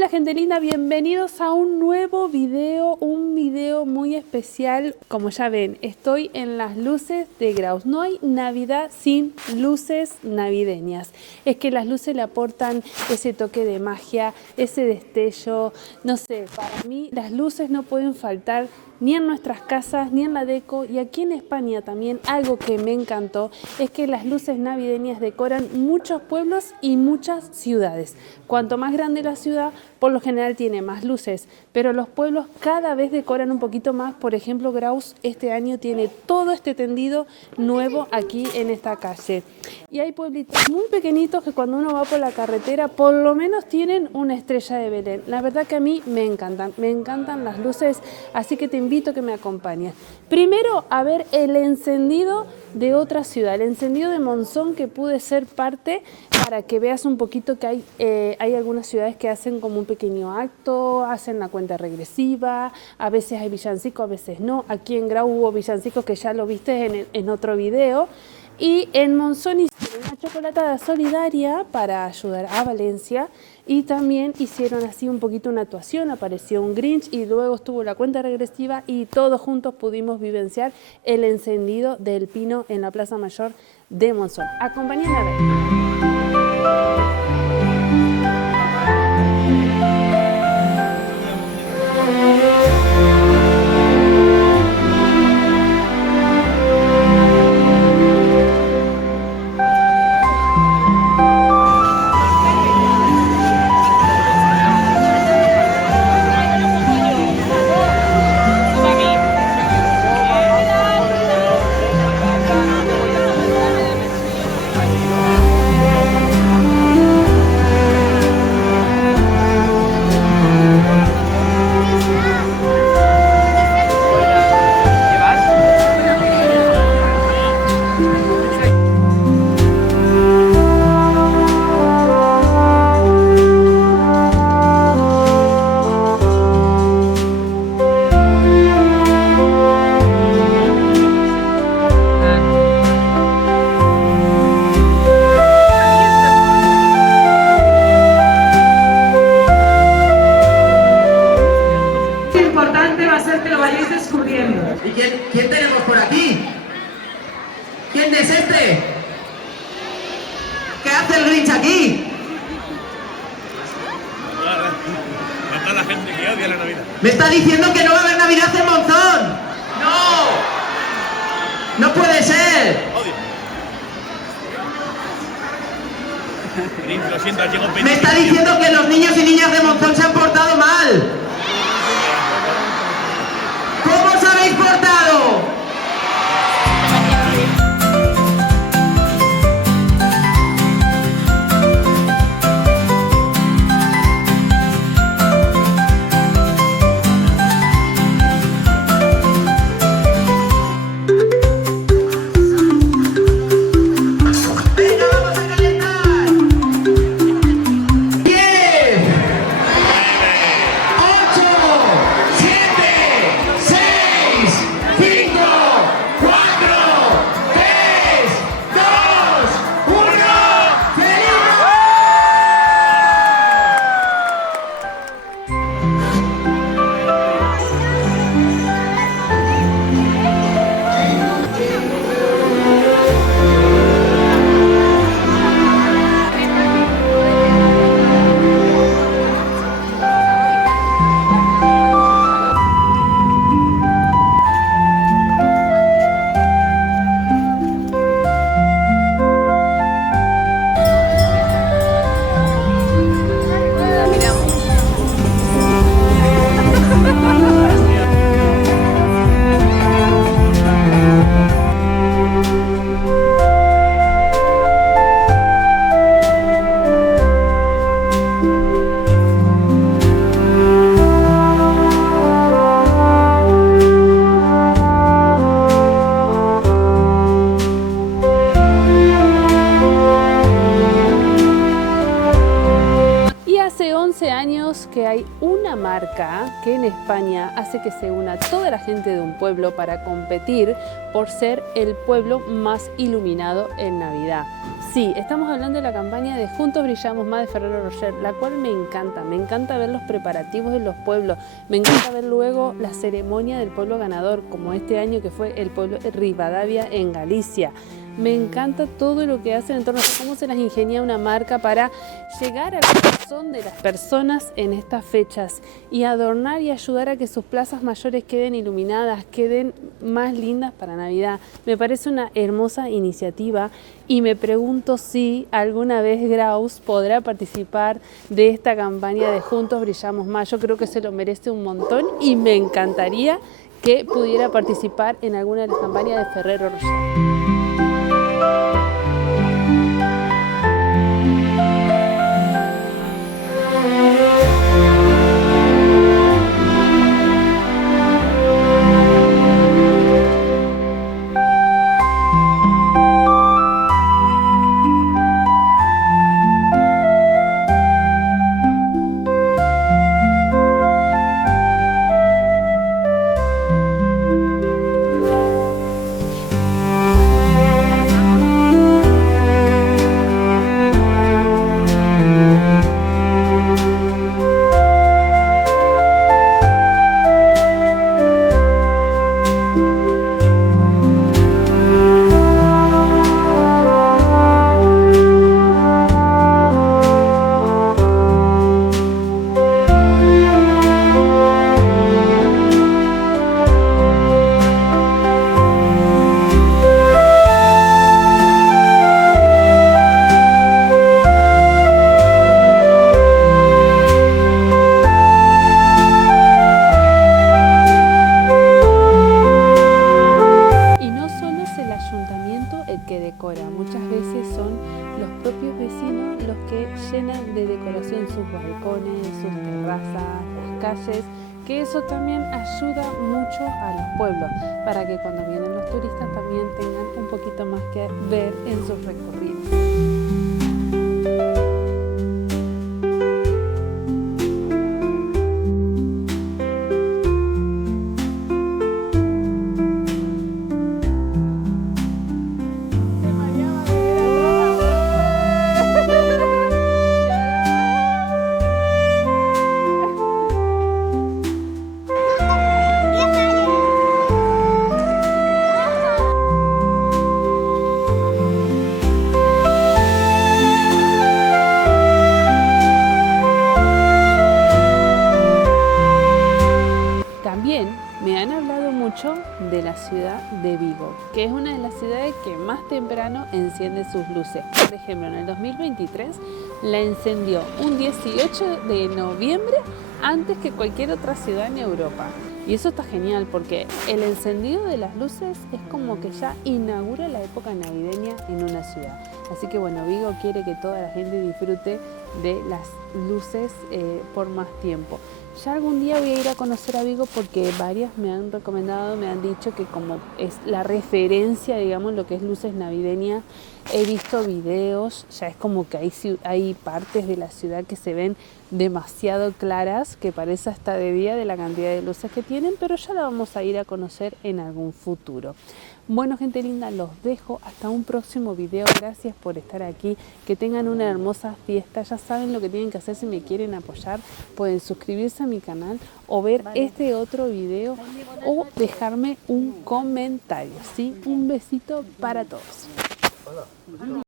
Hola gente linda, bienvenidos a un nuevo video, un video muy especial. Como ya ven, estoy en las luces de Graus. No hay Navidad sin luces navideñas. Es que las luces le aportan ese toque de magia, ese destello. No sé, para mí las luces no pueden faltar ni en nuestras casas, ni en la deco. Y aquí en España también algo que me encantó es que las luces navideñas decoran muchos pueblos y muchas ciudades. Cuanto más grande la ciudad, por lo general tiene más luces, pero los pueblos cada vez decoran un poquito más. Por ejemplo, Graus este año tiene todo este tendido nuevo aquí en esta calle. Y hay pueblitos muy pequeñitos que cuando uno va por la carretera, por lo menos tienen una estrella de Belén. La verdad que a mí me encantan las luces, así que te invito a que me acompañes. Primero a ver el encendido de otra ciudad, el encendido de Monzón, que pude ser parte, para que veas un poquito que hay algunas ciudades que hacen como un pequeño acto, hacen la cuenta regresiva, a veces hay villancicos, a veces no. Aquí en Grau hubo villancicos que ya lo viste en otro video. Y en Monzón hicieron una chocolatada solidaria para ayudar a Valencia y también hicieron así un poquito una actuación, apareció un Grinch y luego estuvo la cuenta regresiva y todos juntos pudimos vivenciar el encendido del pino en la Plaza Mayor de Monzón. Acompáñenme a ver. ¿Y quién tenemos por aquí? ¿Quién es este? ¿Qué hace el Grinch aquí? Está la gente que odia la Navidad. Me está diciendo que no va a haber Navidad en Monzón. ¡No! ¡No puede ser! Odio. Grinch, lo siento, llego Me está diciendo que los niños y niñas de Monzón se han portado mal. ¿Cómo os habéis portado? ¡Venga, vamos a calentar! 10, 8, 7, 6, 5, 4, 3, 2, 1. ¡Feliz! Hace 11 años que hay una marca que en España hace que se una toda la gente de un pueblo para competir por ser el pueblo más iluminado en Navidad. Sí, estamos hablando de la campaña de Juntos Brillamos Más de Ferrero Rocher, la cual me encanta ver los preparativos de los pueblos, me encanta ver luego la ceremonia del pueblo ganador, como este año que fue el pueblo Rivadavia en Galicia. Me encanta todo lo que hacen en torno a cómo se las ingenia una marca para llegar al corazón de las personas en estas fechas y adornar y ayudar a que sus plazas mayores queden iluminadas, queden más lindas para Navidad. Me parece una hermosa iniciativa y me pregunto si alguna vez Graus podrá participar de esta campaña de Juntos Brillamos Más. Yo creo que se lo merece un montón y me encantaría que pudiera participar en alguna de las campañas de Ferrero Rocher. Muchas veces son los propios vecinos los que llenan de decoración sus balcones, sus terrazas, las calles, que eso también ayuda mucho a los pueblos, para que cuando vienen los turistas también tengan un poquito más que ver en sus recorridos. También me han hablado mucho de la ciudad de Vigo, que es una de las ciudades que más temprano enciende sus luces. Por ejemplo, en el 2023 la encendió un 18 de noviembre antes que cualquier otra ciudad en Europa. Y eso está genial porque el encendido de las luces es como que ya inaugura la época navideña en una ciudad. Así que bueno, Vigo quiere que toda la gente disfrute de las luces por más tiempo. Ya algún día voy a ir a conocer a Vigo porque varias me han recomendado, me han dicho que como es la referencia, digamos, lo que es luces navideñas, he visto videos, ya es como que hay partes de la ciudad que se ven demasiado claras, que parece hasta de día de la cantidad de luces que tienen, pero ya la vamos a ir a conocer en algún futuro. Bueno, gente linda, los dejo hasta un próximo video. Gracias por estar aquí. Que tengan una hermosa fiesta. Ya saben lo que tienen que hacer si me quieren apoyar. Pueden suscribirse a mi canal o ver este otro video o dejarme un comentario, ¿sí? Un besito para todos.